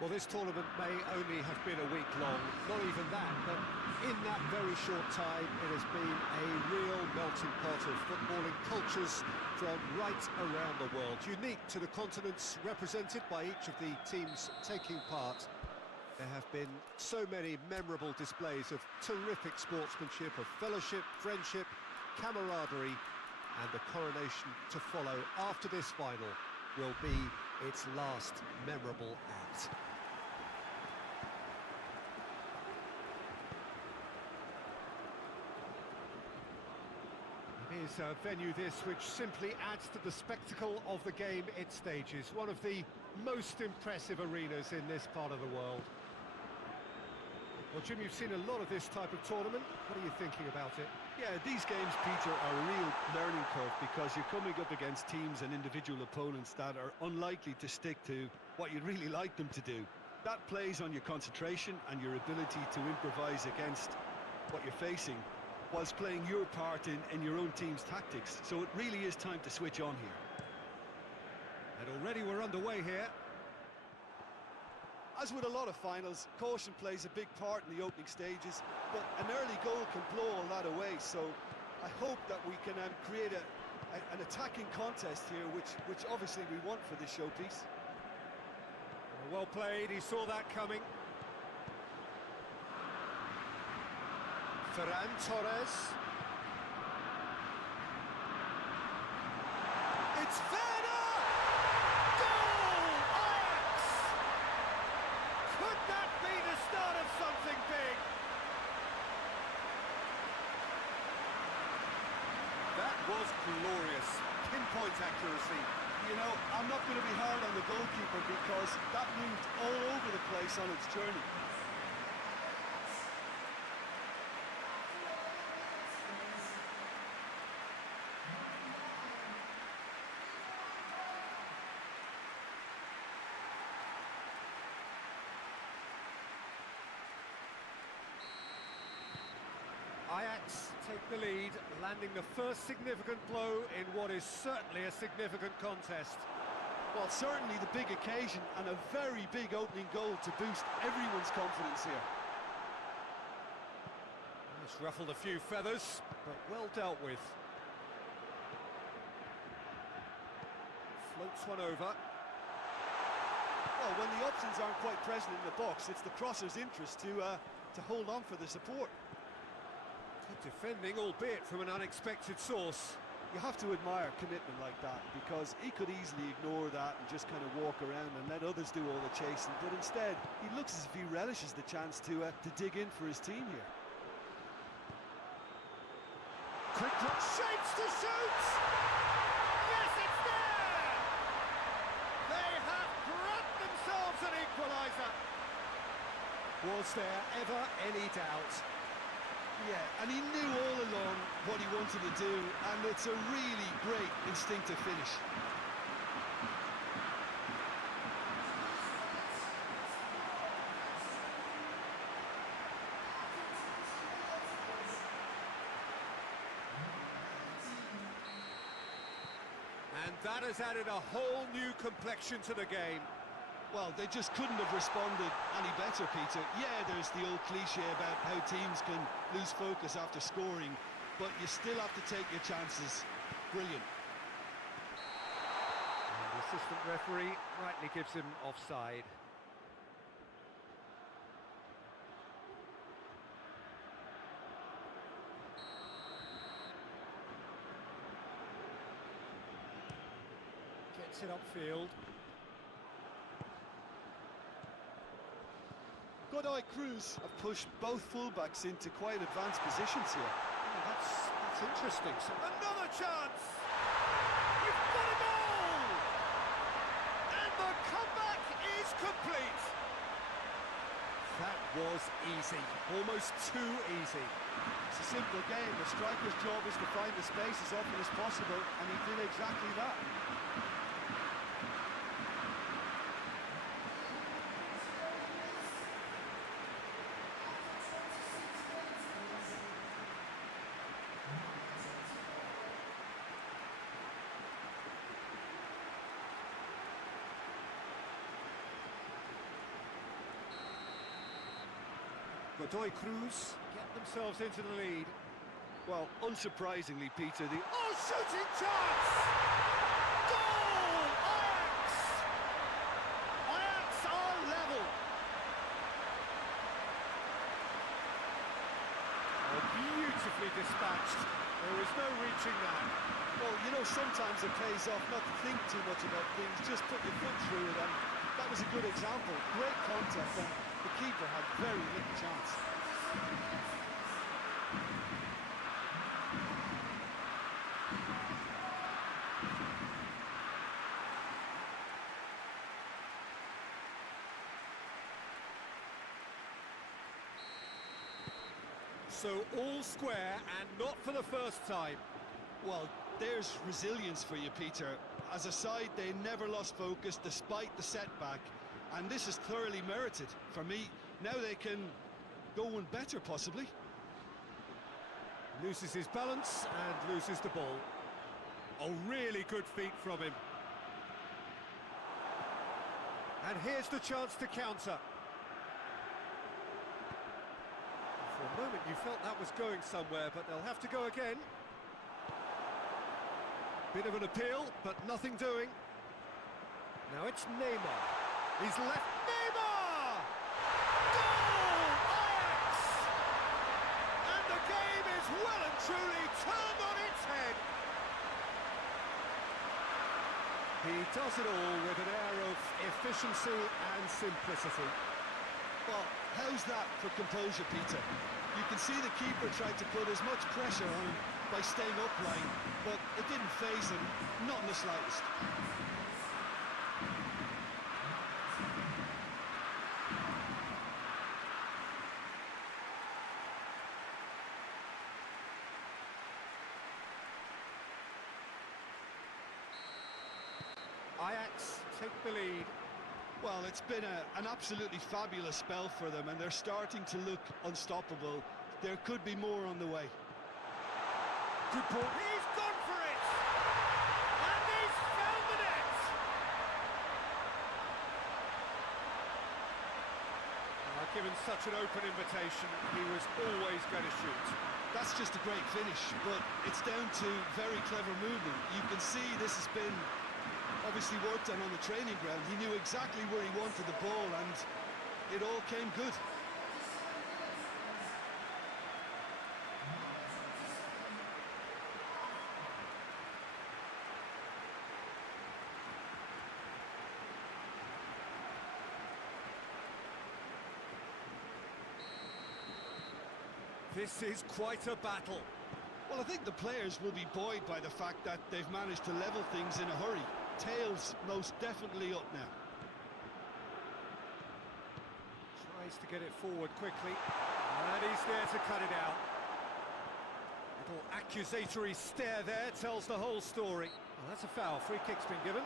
Well, this tournament may only have been a week long, not even that, but in that very short time, it has been a real melting pot of footballing cultures from right around the world, unique to the continents represented by each of the teams taking part. There have been so many memorable displays of terrific sportsmanship, of fellowship, friendship, camaraderie, and the coronation to follow after this final will be its last memorable act. It is a venue this which simply adds to the spectacle of the game it stages, one of the most impressive arenas in this part of the world. Well, Jim, you've seen a lot of this type of tournament. What are you thinking about it? Yeah, these games, Peter, are a real learning curve because you're coming up against teams and individual opponents that are unlikely to stick to what you'd really like them to do. That plays on your concentration and your ability to improvise against what you're facing, whilst playing your part in your own team's tactics. So it really is time to switch on here. And already we're underway here. As with a lot of finals, caution plays a big part in the opening stages, but an early goal can blow all that away, so I hope that we can create an attacking contest here, which obviously we want for this showpiece. Well played, he saw that coming. Ferran Torres. It's Werner! Goal! Ajax! Could that be the start of something big? That was glorious. Pinpoint accuracy. You know, I'm not going to be hard on the goalkeeper because that moved all over the place on its journey. Ajax take the lead, landing the first significant blow in what is certainly a significant contest. Well, certainly the big occasion and a very big opening goal to boost everyone's confidence here. It's ruffled a few feathers, but well dealt with. Floats one over. Well, when the options aren't quite present in the box, it's the crosser's interest to hold on for the support. Good defending, albeit from an unexpected source. You have to admire commitment like that, because he could easily ignore that and just kind of walk around and let others do all the chasing, but instead he looks as if he relishes the chance to dig in for his team here. Quick look, shapes to shoot! Yes, it's there! They have grabbed themselves an equaliser. Was there ever any doubt? Yeah, and he knew all along what he wanted to do, and it's a really great instinctive finish. And that has added a whole new complexion to the game. Well, they just couldn't have responded any better, Peter. Yeah, there's the old cliche about how teams can lose focus after scoring, but you still have to take your chances. Brilliant. And the assistant referee rightly gives him offside. Gets it upfield. Godoy Cruz have pushed both fullbacks into quite advanced positions here. Oh, that's interesting. So another chance! We've got a goal! And the comeback is complete! That was easy, almost too easy. It's a simple game. The striker's job is to find the space as often as possible, and he did exactly that. Godoy Cruz get themselves into the lead. Well, unsurprisingly, Peter, the... Oh, shooting chance! Goal! Ajax! Ajax are level. Oh, beautifully dispatched. There was no reaching that. Well, you know, sometimes it pays off not to think too much about things, just put your foot through it, and that was a good example. Great contact, and the keeper had very little chance. So all square, and not for the first time. Well, there's resilience for you, Peter. As a side, they never lost focus despite the setback, and this is thoroughly merited. For me, now they can go one better, possibly. Loses his balance and loses the ball. Oh, really good feet from him. And here's the chance to counter. For a moment you felt that was going somewhere, but they'll have to go again. Bit of an appeal, but nothing doing. Now it's Neymar. He's left. Neymar! Goal! Ajax! And the game is well and truly turned on its head. He does it all with an air of efficiency and simplicity. Well, how's that for composure, Peter? You can see the keeper tried to put as much pressure on him by staying upright, but it didn't faze him, not in the slightest. Ajax take the lead. Well, it's been an absolutely fabulous spell for them, and they're starting to look unstoppable. There could be more on the way. Good ball. He's gone for it! And he's found the net! Given such an open invitation, he was always going to shoot. That's just a great finish, but it's down to very clever movement. You can see this has been obviously worked on the training ground. He knew exactly where he wanted the ball, and it all came good. This is quite a battle. Well, I think the players will be buoyed by the fact that they've managed to level things in a hurry. Tails most definitely up now. Tries to get it forward quickly, and he's there to cut it out. Little accusatory stare there tells the whole story. Well, that's a foul. Free kick's been given.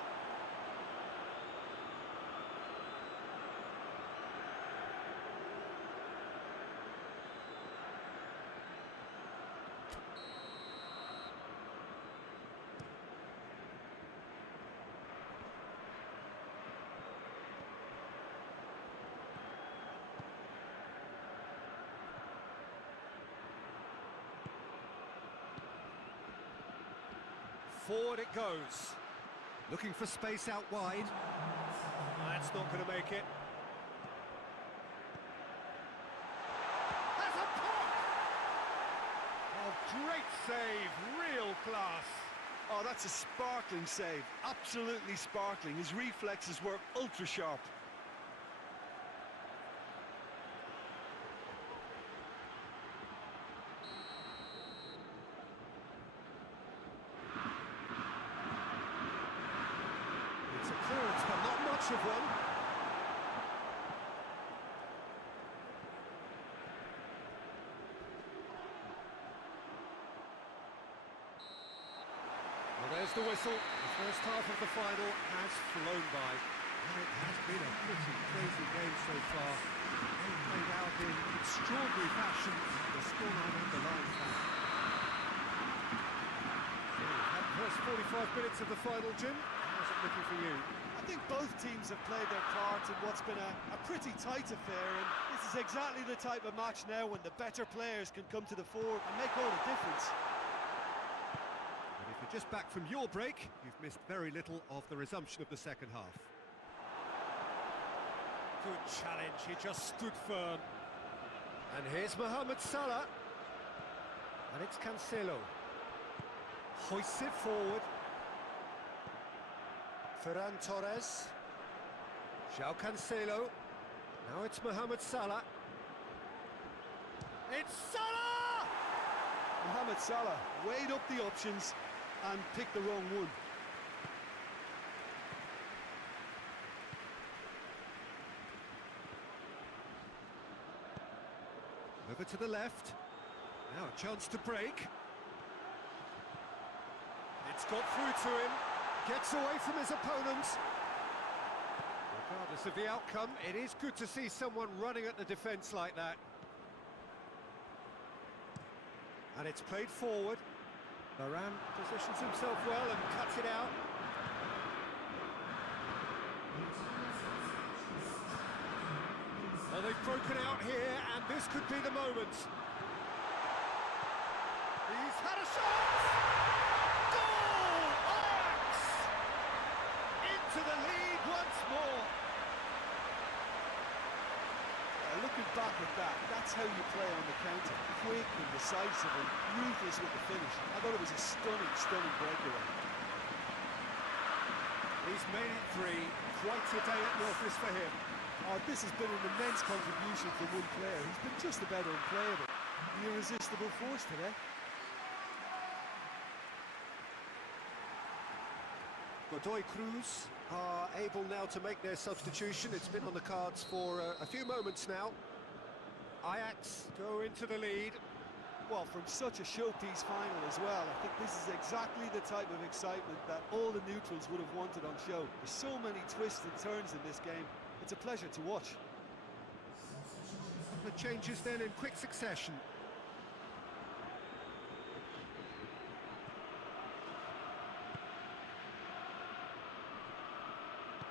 Forward it goes. Looking for space out wide. That's not going to make it. Has a pop! Oh, great save, real class. Oh, that's a sparkling save, absolutely sparkling. His reflexes were ultra sharp. But not much of one. Well, there's the whistle. The first half of the final has flown by. And it has been a pretty crazy game so far. They played out in extraordinary fashion. The scoreline underlines that. So we've had the first 45 minutes of the final, Jim. How's it looking for you? I think both teams have played their part in what's been a pretty tight affair, and this is exactly the type of match now when the better players can come to the fore and make all the difference. And if you're just back from your break, you've missed very little of the resumption of the second half. Good challenge, he just stood firm. And here's Mohamed Salah. And it's Cancelo. Hoists it forward. Ferran Torres. João Cancelo. Now it's Mohamed Salah. It's Salah! Mohamed Salah weighed up the options and picked the wrong one. Over to the left. Now a chance to break. It's got through to him. Gets away from his opponent. Regardless of the outcome, it is good to see someone running at the defence like that. And it's played forward. Varane positions himself well and cuts it out. Well, they've broken out here, and this could be the moment. He's had a shot! Goal! Ajax! Into the lead once more. Looking back at that, that's how you play on the counter. Quick and decisive and ruthless with the finish. I thought it was a stunning, stunning breakaway. He's made it three. Quite a day at the office for him. Oh, this has been an immense contribution from one player. He's been just about unplayable. The irresistible force today. Godoy Cruz are able now to make their substitution. It's been on the cards for a few moments now. Ajax go into the lead. Well, from such a showpiece final as well, I think this is exactly the type of excitement that all the neutrals would have wanted on show. There's so many twists and turns in this game. It's a pleasure to watch. The changes then in quick succession.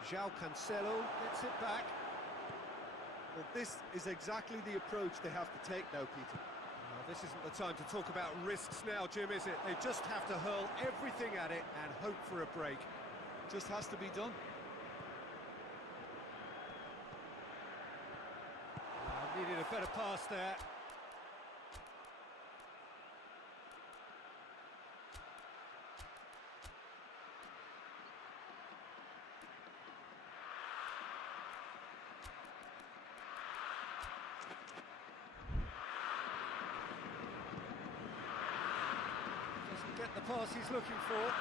João Cancelo gets it back. Well, this is exactly the approach they have to take now, Peter. This isn't the time to talk about risks now, Jim, is it? They just have to hurl everything at it and hope for a break. Just has to be done. Needed a better pass there. Doesn't get the pass he's looking for.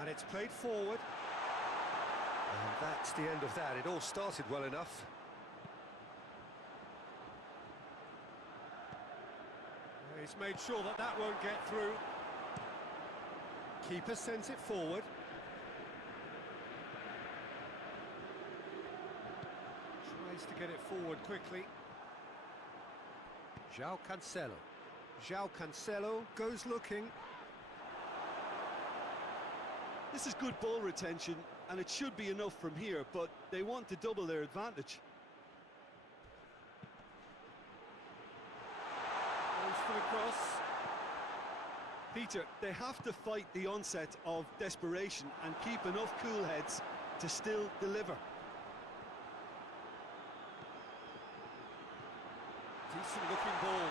And it's played forward. And that's the end of that. It all started well enough. He's made sure that that won't get through. Keeper sends it forward. Tries to get it forward quickly. João Cancelo. João Cancelo goes looking. This is good ball retention, and it should be enough from here, but they want to double their advantage. Goes for the cross. Peter, they have to fight the onset of desperation and keep enough cool heads to still deliver. Decent looking ball.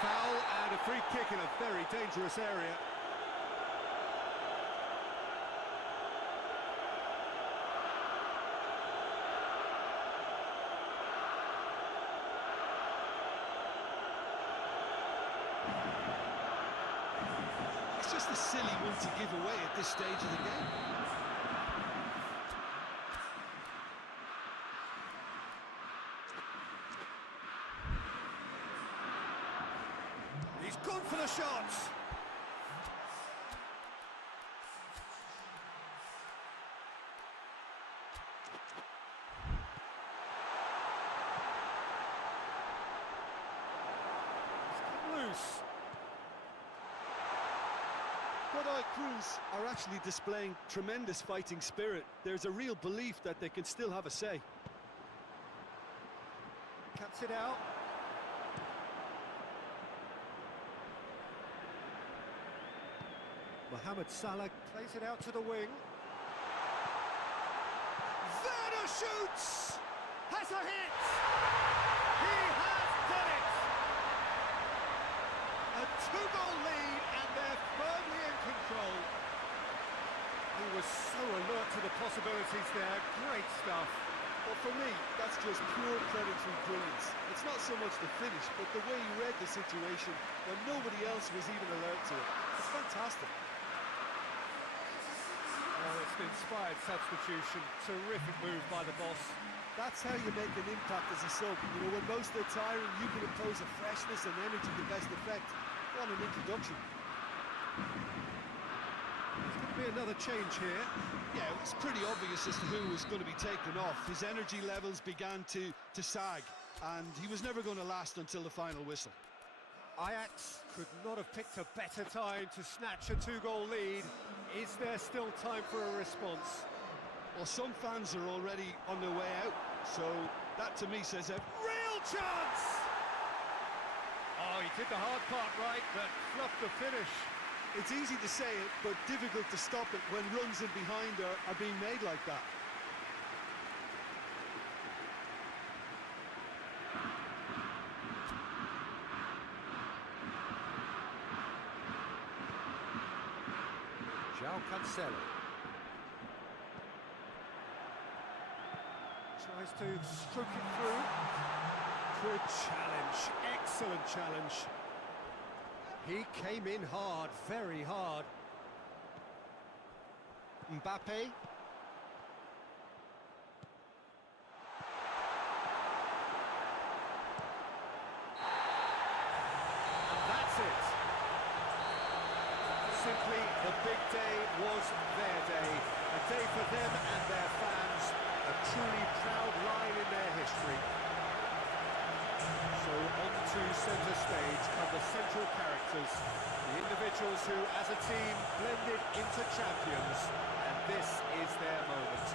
Foul and a free kick in a very dangerous area. It's just a silly one to give away at this stage of the game. He's gone for the shots. He's come loose. Cruz are actually displaying tremendous fighting spirit. There's a real belief that they can still have a say. Cuts it out. Mohamed Salah plays it out to the wing. Werner shoots! Has a hit! He has done it! A two-goal lead and they're firmly in control. He was so alert to the possibilities there. Great stuff. Well, for me, that's just pure predatory brilliance. It's not so much the finish, but the way he read the situation when nobody else was even alert to it. It's fantastic. Well, it's an inspired substitution. Terrific move by the boss. That's how you make an impact as a sub. You know, when most are tiring, you can impose a freshness and energy to best effect. What an introduction. There's going to be another change here. Yeah, it was pretty obvious as to who was going to be taken off. His energy levels began to sag, and he was never going to last until the final whistle. Ajax could not have picked a better time to snatch a two-goal lead. Is there still time for a response? Well, some fans are already on their way out, so that to me says a real chance! Oh, he did the hard part right, but fluffed the finish. It's easy to say it, but difficult to stop it when runs in behind are being made like that. João Cancelo tries to stroke it through. Good challenge, excellent challenge. He came in hard, very hard. Mbappe. And that's it. Simply, the big day was their day. A day for them and their fans. A truly proud line in their history. So on to centre stage come the central characters, the individuals who, as a team, blended into champions, and this is their moment.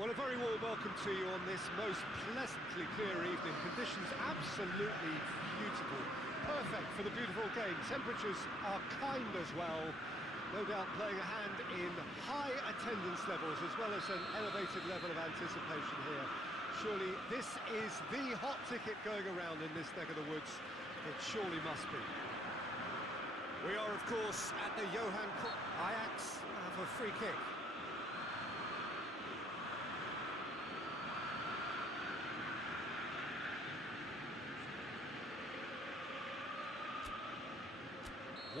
Well, a very warm welcome to you on this most pleasantly clear evening. Conditions absolutely beautiful. Perfect for the beautiful game. Temperatures are kind as well. No doubt playing a hand in high attendance levels as well as an elevated level of anticipation here. Surely this is the hot ticket going around in this neck of the woods. It surely must be. We are, of course, at the Johan Cruyff. Ajax have a free kick.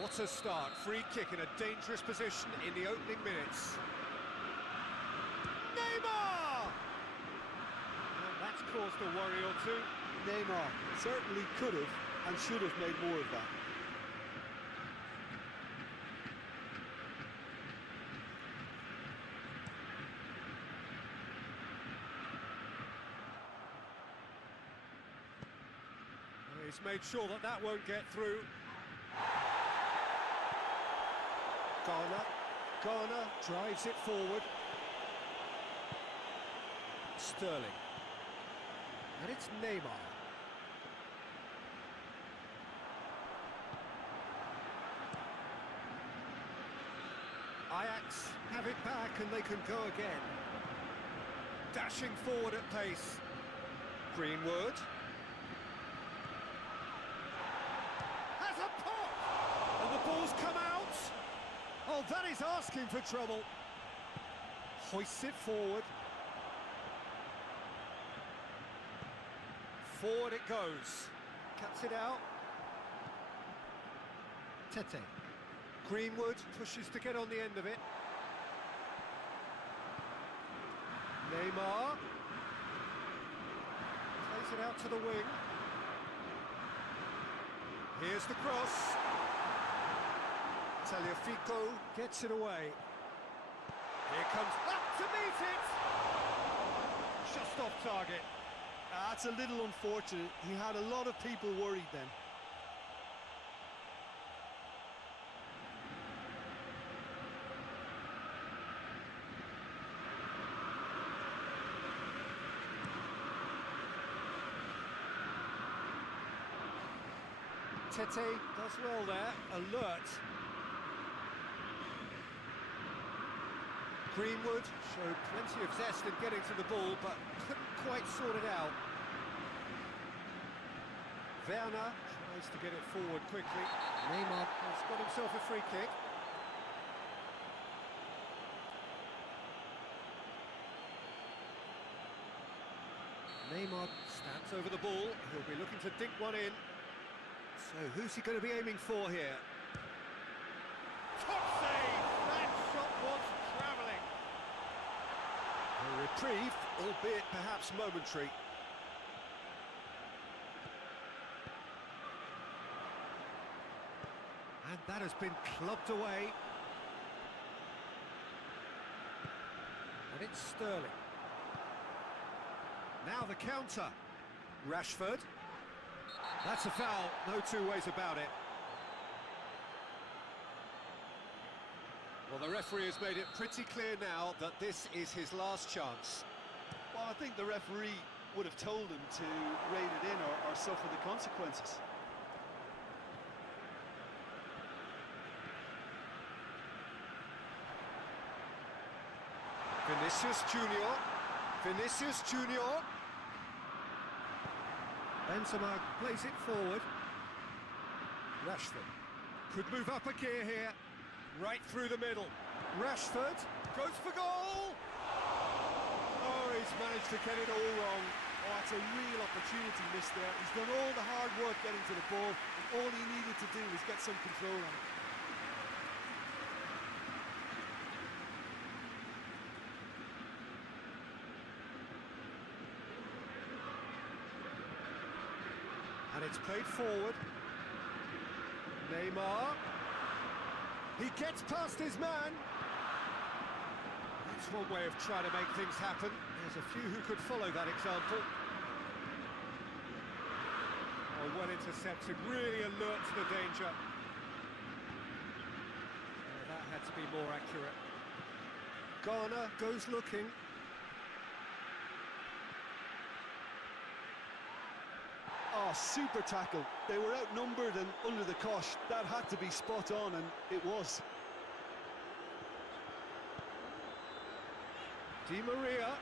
What a start. Free kick in a dangerous position in the opening minutes. Neymar! And that's caused a worry or two. Neymar certainly could have and should have made more of that. He's made sure that that won't get through. Garner drives it forward. Sterling. And it's Neymar. Ajax have it back and they can go again. Dashing forward at pace. Greenwood. Has a pop! And the ball's come out! Oh, that is asking for trouble. Hoists it forward. Forward it goes. Cuts it out. Tete. Greenwood pushes to get on the end of it. Neymar. Plays it out to the wing. Here's the cross. Tagliafico gets it away. Here comes up to meet it! Just off target. That's a little unfortunate. He had a lot of people worried then. Tete does well there, alert. Greenwood showed plenty of zest in getting to the ball, but couldn't quite sort it out. Werner tries to get it forward quickly. Neymar has got himself a free kick. Neymar stands over the ball. He'll be looking to dink one in. So who's he going to be aiming for here? Top save! That shot was travelling. A reprieve, albeit perhaps momentary. And that has been clubbed away. And it's Sterling. Now the counter. Rashford. That's a foul, no two ways about it. Well, the referee has made it pretty clear now that this is his last chance. Well, I think the referee would have told him to rein it in or suffer the consequences. Vinicius Junior. Benzema plays it forward. Rashford could move up a gear here. Right through the middle. Rashford goes for goal! Oh, he's managed to get it all wrong. Oh, it's a real opportunity missed there. He's done all the hard work getting to the ball, and all he needed to do was get some control on it. And it's played forward. Neymar. He gets past his man. That's one way of trying to make things happen. There's a few who could follow that example. Oh, well intercepted, really alert to the danger. Oh, that had to be more accurate. Garner goes looking. Oh, super tackle. They were outnumbered and under the cosh. That had to be spot on, and it was. Di Maria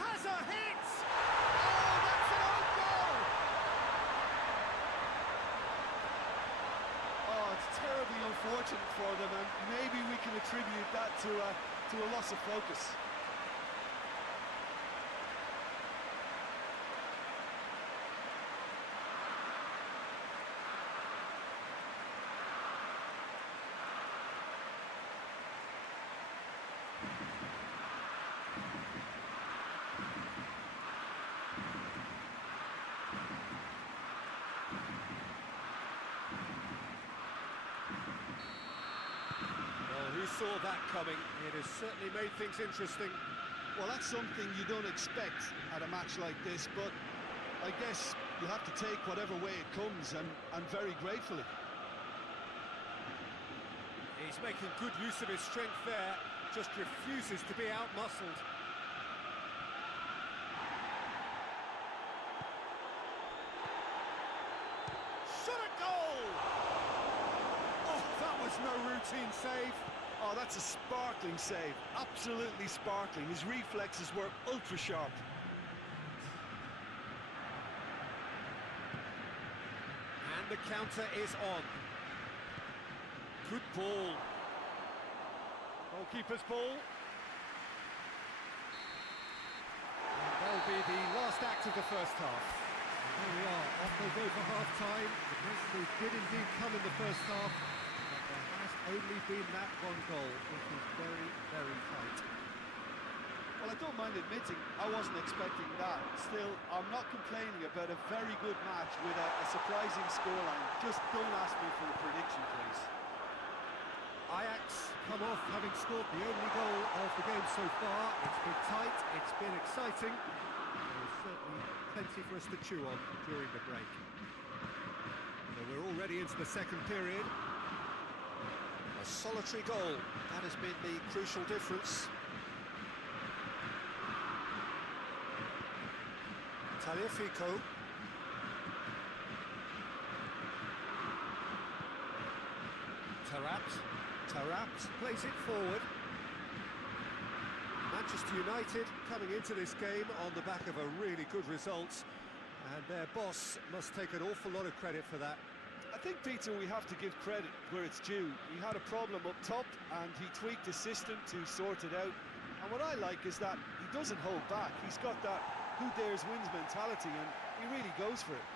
has a hit! Oh, that's an own goal! Oh, it's terribly unfortunate for them, and maybe we can attribute that to a loss of focus. Who saw that coming? It has certainly made things interesting. Well, that's something you don't expect at a match like this, but I guess you have to take whatever way it comes, and very gratefully. He's making good use of his strength there, just refuses to be out-muscled. Shot a goal! Oh, that was no routine save. Oh, that's a sparkling save. Absolutely sparkling. His reflexes were ultra sharp. And the counter is on. Good ball. Goalkeeper's ball. And that'll be the last act of the first half. And there we are, off they go for half-time. The penalty did indeed come in the first half. Only been that one goal, which is very, very tight. Well, I don't mind admitting I wasn't expecting that. Still, I'm not complaining about a very good match with a surprising scoreline. Just don't ask me for a prediction, please. Ajax come off having scored the only goal of the game so far. It's been tight, it's been exciting. There's certainly plenty for us to chew on during the break. So we're already into the second period. A solitary goal, that has been the crucial difference. Tagliafico. Taarabt plays it forward. Manchester United coming into this game on the back of a really good result, and their boss must take an awful lot of credit for that. I think, Peter, we have to give credit where it's due. He had a problem up top and he tweaked his system to sort it out. And what I like is that he doesn't hold back. He's got that who dares wins mentality, and he really goes for it.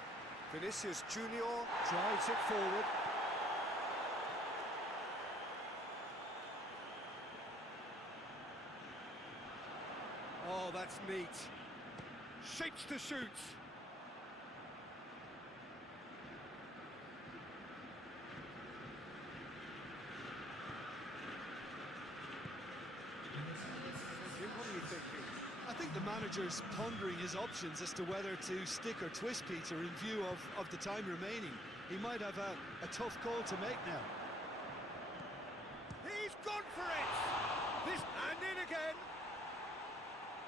Vinicius Junior drives it forward. Oh, that's neat. Shapes to shoot. What are you thinking? I think the manager's pondering his options as to whether to stick or twist, Peter, in view of the time remaining. He might have a tough call to make now. He's gone for it! This and in again!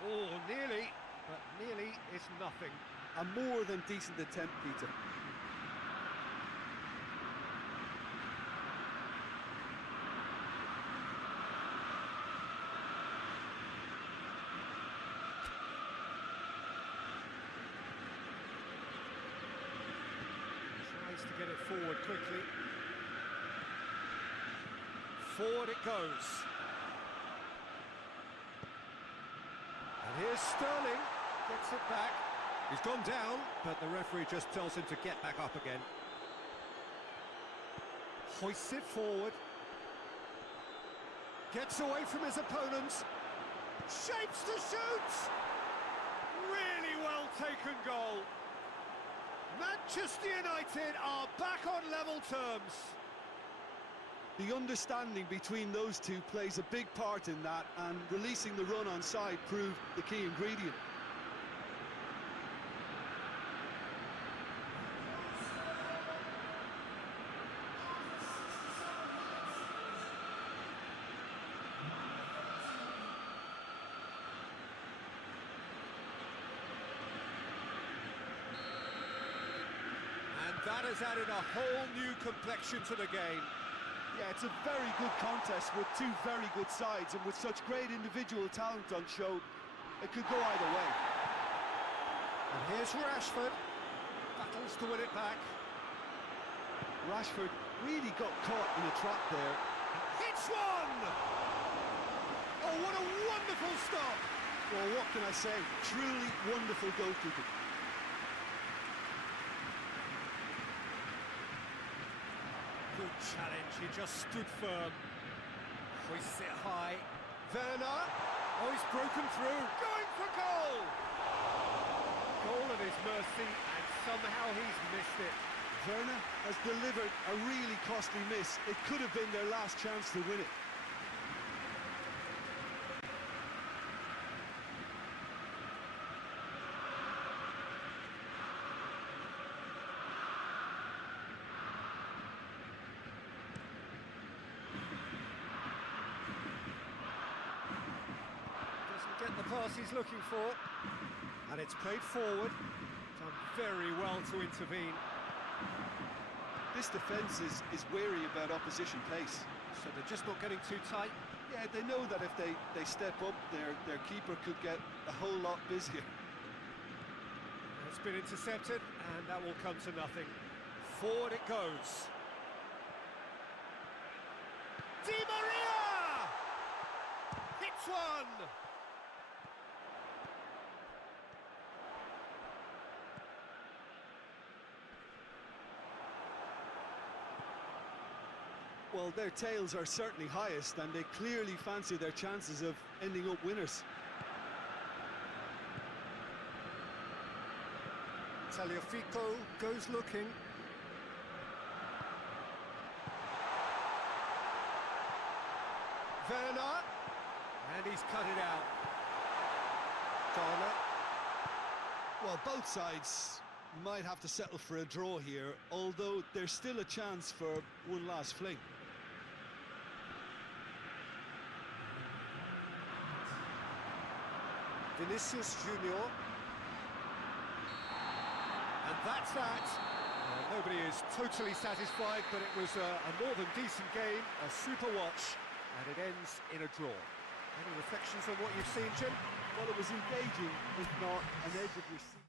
Oh, nearly, but nearly is nothing. A more than decent attempt, Peter. To get it forward quickly. Forward it goes. And here's Sterling. Gets it back. He's gone down, but the referee just tells him to get back up again. Hoists it forward. Gets away from his opponents. Shapes to shoot! Really well taken goal. Manchester United are back on level terms. The understanding between those two plays a big part in that, and releasing the run on side proved the key ingredient. That has added a whole new complexion to the game. Yeah, it's a very good contest with two very good sides, and with such great individual talent on show, it could go either way. And here's Rashford. Battles to win it back. Rashford really got caught in a trap there. Hits one! Oh, what a wonderful stop! Well, what can I say? Truly wonderful goalkeeping. Good challenge, he just stood firm. Hoists it high. Werner. Oh, he's broken through. Going for goal! Goal at his mercy, and somehow he's missed it. Werner has delivered a really costly miss. It could have been their last chance to win it. Doesn't get the pass he's looking for. And it's played forward. Done very well to intervene. This defence is wary about opposition pace. So they're just not getting too tight. Yeah, they know that if they step up, their keeper could get a whole lot busier. It's been intercepted, and that will come to nothing. Forward it goes. Di Maria! Hits one! Well, their tails are certainly highest, and they clearly fancy their chances of ending up winners. Tagliafico goes looking. Werner, and he's cut it out. Garner. Well, both sides might have to settle for a draw here, although there's still a chance for one last fling. Vinicius Junior. And that's that. Nobody is totally satisfied, but it was a more than decent game, a super watch, and it ends in a draw. Any reflections on what you've seen, Jim? Well, it was engaging, if not an edge of your seat.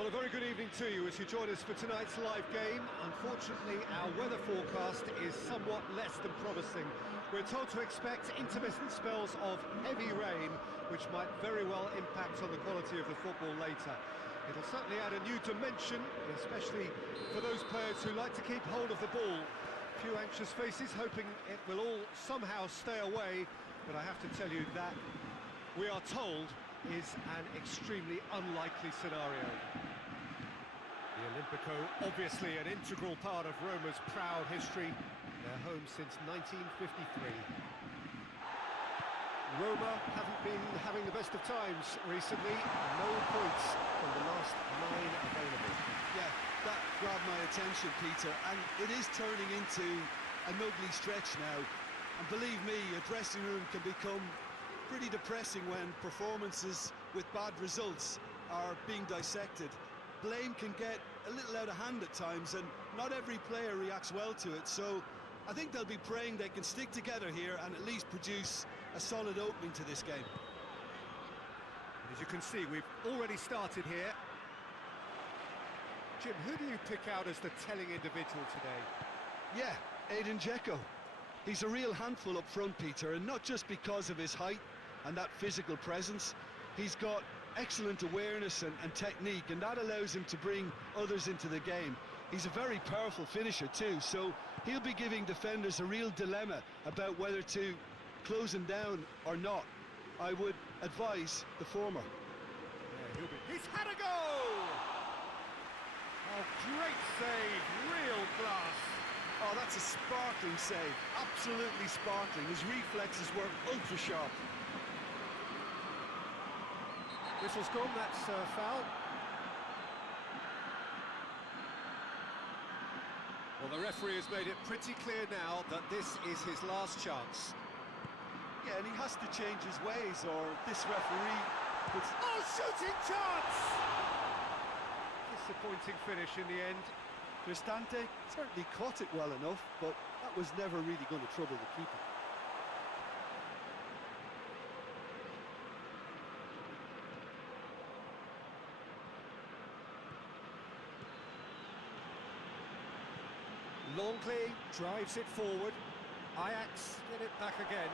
Well, a very good evening to you as you join us for tonight's live game. Unfortunately, our weather forecast is somewhat less than promising. We're told to expect intermittent spells of heavy rain, which might very well impact on the quality of the football later. It'll certainly add a new dimension, especially for those players who like to keep hold of the ball. A few anxious faces hoping it will all somehow stay away, but I have to tell you that we are told is an extremely unlikely scenario. The Olimpico, obviously an integral part of Roma's proud history. Their home since 1953. Roma haven't been having the best of times recently. No points from the last 9 available. Yeah, that grabbed my attention, Peter, and it is turning into an ugly stretch now. And believe me, a dressing room can become pretty depressing when performances with bad results are being dissected. Blame can get a little out of hand at times, and not every player reacts well to it, so I think they'll be praying they can stick together here and at least produce a solid opening to this game. As you can see, we've already started here. Jim, who do you pick out as the telling individual today? Yeah, Edin Dzeko. He's a real handful up front, Peter, and not just because of his height and that physical presence. He's got excellent awareness and technique, and that allows him to bring others into the game. He's a very powerful finisher too, so he'll be giving defenders a real dilemma about whether to close him down or not. I would advise the former. Yeah, he's had a go! Oh, great save, real class. Oh, that's a sparkling save, absolutely sparkling. His reflexes were ultra sharp. Whistle's gone, that's foul. Well, the referee has made it pretty clear now that this is his last chance. Yeah, and he has to change his ways, or this referee puts... Oh, shooting chance! Disappointing finish in the end. Cristante certainly caught it well enough, but that was never really going to trouble the keeper. Longley drives it forward. Ajax get it back again.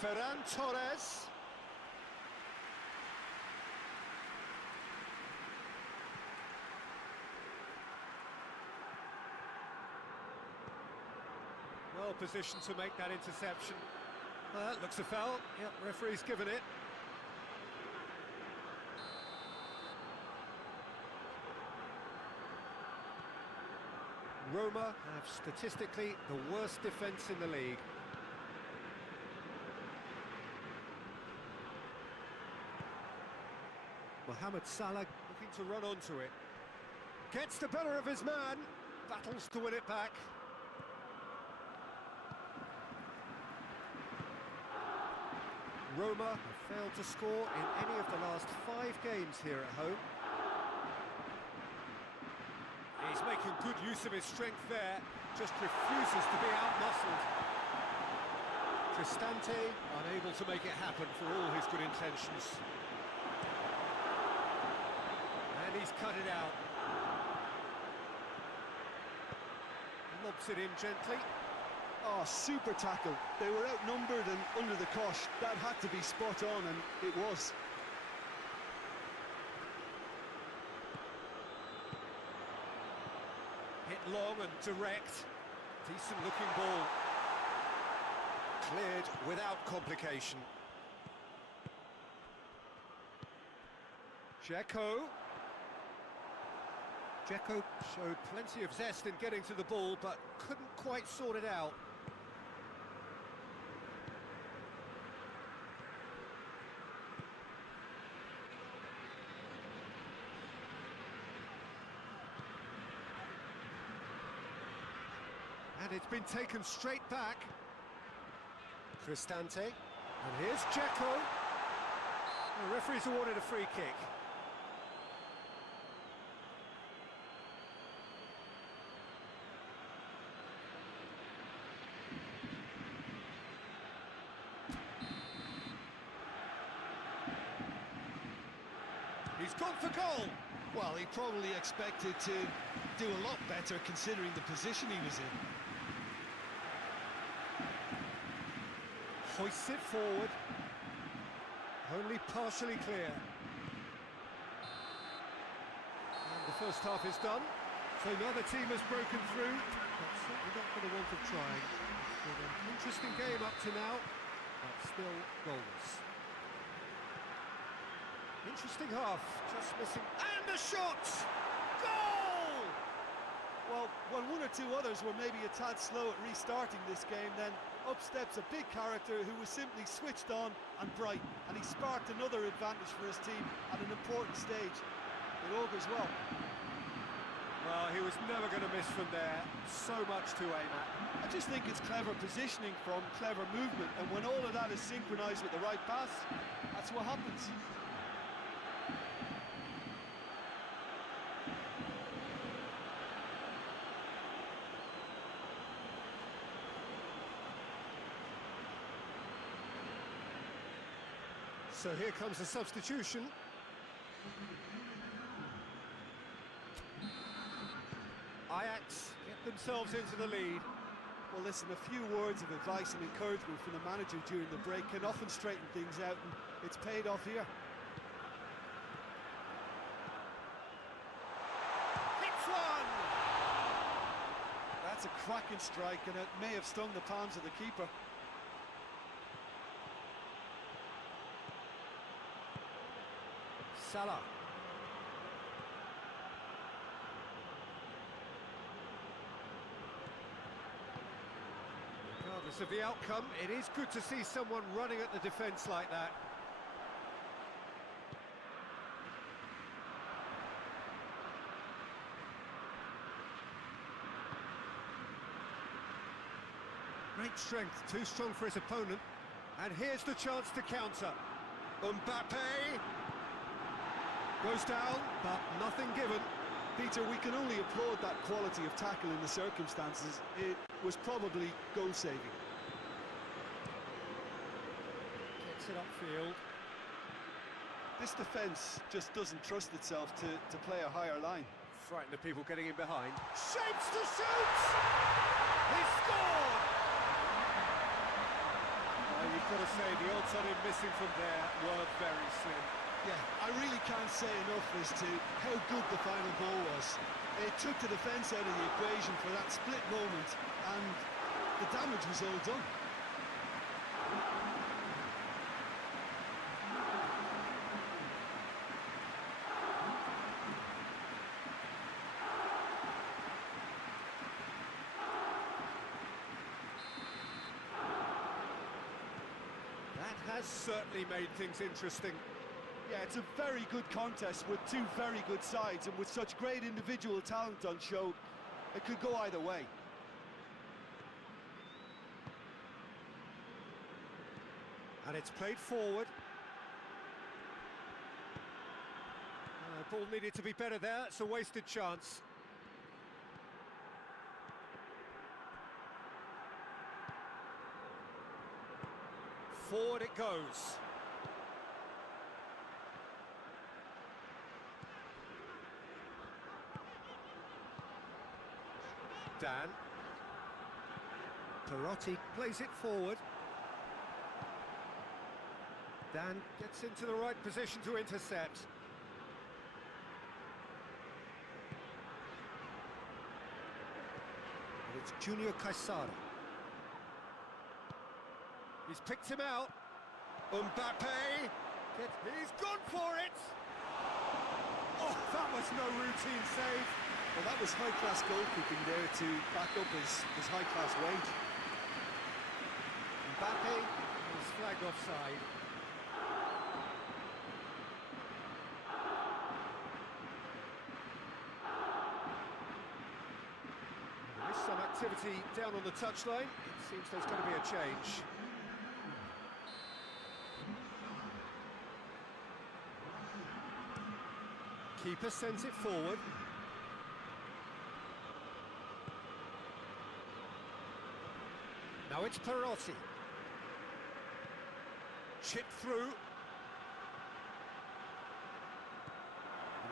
Ferran Torres. Well positioned to make that interception. Looks a foul. Yep, referee's given it. Roma have statistically the worst defence in the league. Mohamed Salah looking to run onto it. Gets the better of his man. Battles to win it back. Roma have failed to score in any of the last 5 games here at home. He's making good use of his strength there, just refuses to be out-muscled. Cristante unable to make it happen for all his good intentions. And he's cut it out. Lobs it in gently. Oh, super tackle. They were outnumbered and under the cosh. That had to be spot on, and it was. Hit long and direct. Decent looking ball. Cleared without complication. Dzeko. Dzeko showed plenty of zest in getting to the ball, but couldn't quite sort it out. And it's been taken straight back. Cristante. And here's Dzeko. The referee's awarded a free kick. He's gone for goal. Well, he probably expected to do a lot better considering the position he was in. Hoists it forward. Only partially clear. And the first half is done. So neither team has broken through, but certainly not for the want of trying. It's been an interesting game up to now, but still goalless. Interesting half, just missing, and the shot! Goal! Well, when one or two others were maybe a tad slow at restarting this game, then up steps a big character who was simply switched on and bright, and he sparked another advantage for his team at an important stage. It augurs well. Well, he was never going to miss from there. So much to aim at. I just think it's clever positioning from clever movement, and when all of that is synchronised with the right pass, that's what happens. So here comes a substitution. Ajax get themselves into the lead. Well, listen, a few words of advice and encouragement from the manager during the break can often straighten things out, and it's paid off here. Hits one! That's a cracking strike, and it may have stung the palms of the keeper. Salah. Regardless of the outcome, it is good to see someone running at the defence like that. Great strength, too strong for his opponent. And here's the chance to counter. Mbappe goes down, but nothing given. Peter, we can only applaud that quality of tackle in the circumstances. It was probably goal-saving. Gets it upfield. This defence just doesn't trust itself to play a higher line. Frightened of people getting in behind. Shapes to shoot! He scored! Well, you've got to say, the odds on him missing from there were very slim. Yeah, I really can't say enough as to how good the final goal was. It took the defence out of the equation for that split moment, and the damage was all done. That has certainly made things interesting. Yeah, it's a very good contest with two very good sides, and with such great individual talent on show, it could go either way. And it's played forward. Ball needed to be better there, it's a wasted chance. Forward it goes. Dan. Perotti plays it forward. Dan gets into the right position to intercept. And it's Junior Caesar. He's picked him out. Mbappe. He's gone for it. Oh, that was no routine save. Well, that was high-class goalkeeping there to back up his high-class wage. Mbappe is flagged offside. There is some activity down on the touchline. It seems there's going to be a change. Keeper sends it forward. Now it's Perotti. Chip through.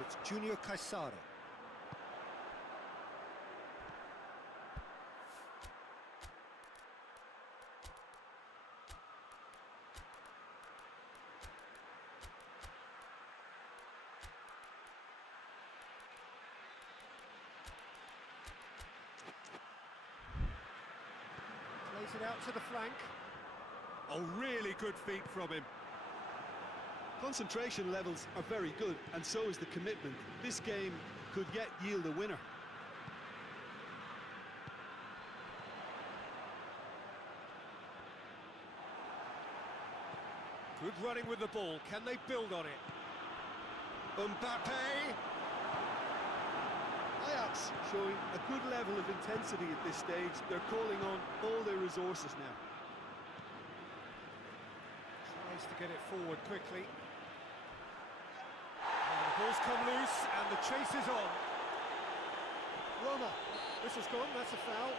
It's Junior Caesaro. Plays it out to the flank. Oh, really good feet from him. Concentration levels are very good, and so is the commitment. This game could yet yield a winner. Good running with the ball. Can they build on it? Mbappe! Ajax showing a good level of intensity at this stage. They're calling on all their resources now. Tries to get it forward quickly. And the ball's come loose and the chase is on. Roma, this has gone, that's a foul.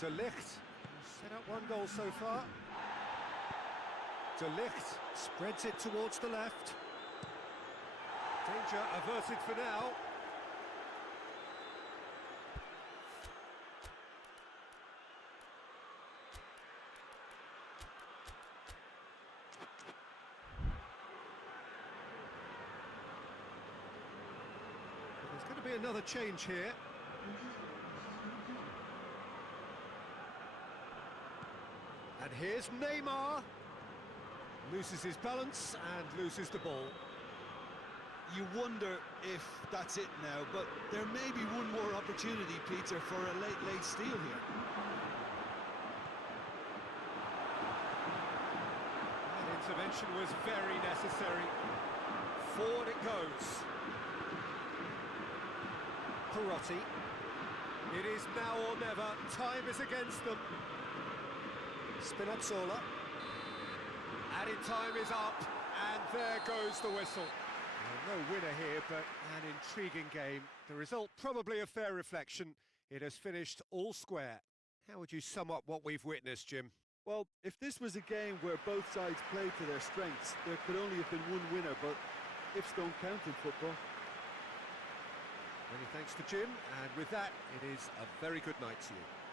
De Ligt set up one goal so far. De Ligt spreads it towards the left. Danger averted for now. There's going to be another change here. And here's Neymar. Loses his balance and loses the ball. You wonder if that's it now, but there may be one more opportunity, Peter, for a late steal here. That intervention was very necessary. Forward it goes. Perotti. It is now or never. Time is against them. Spinazzola. Added time is up, and there goes the whistle. Well, no winner here, but an intriguing game. The result probably a fair reflection. It has finished all square. How would you sum up what we've witnessed, Jim? Well, if this was a game where both sides played to their strengths, there could only have been one winner, but ifs don't count in football. Many thanks to Jim, and with that, it is a very good night to you.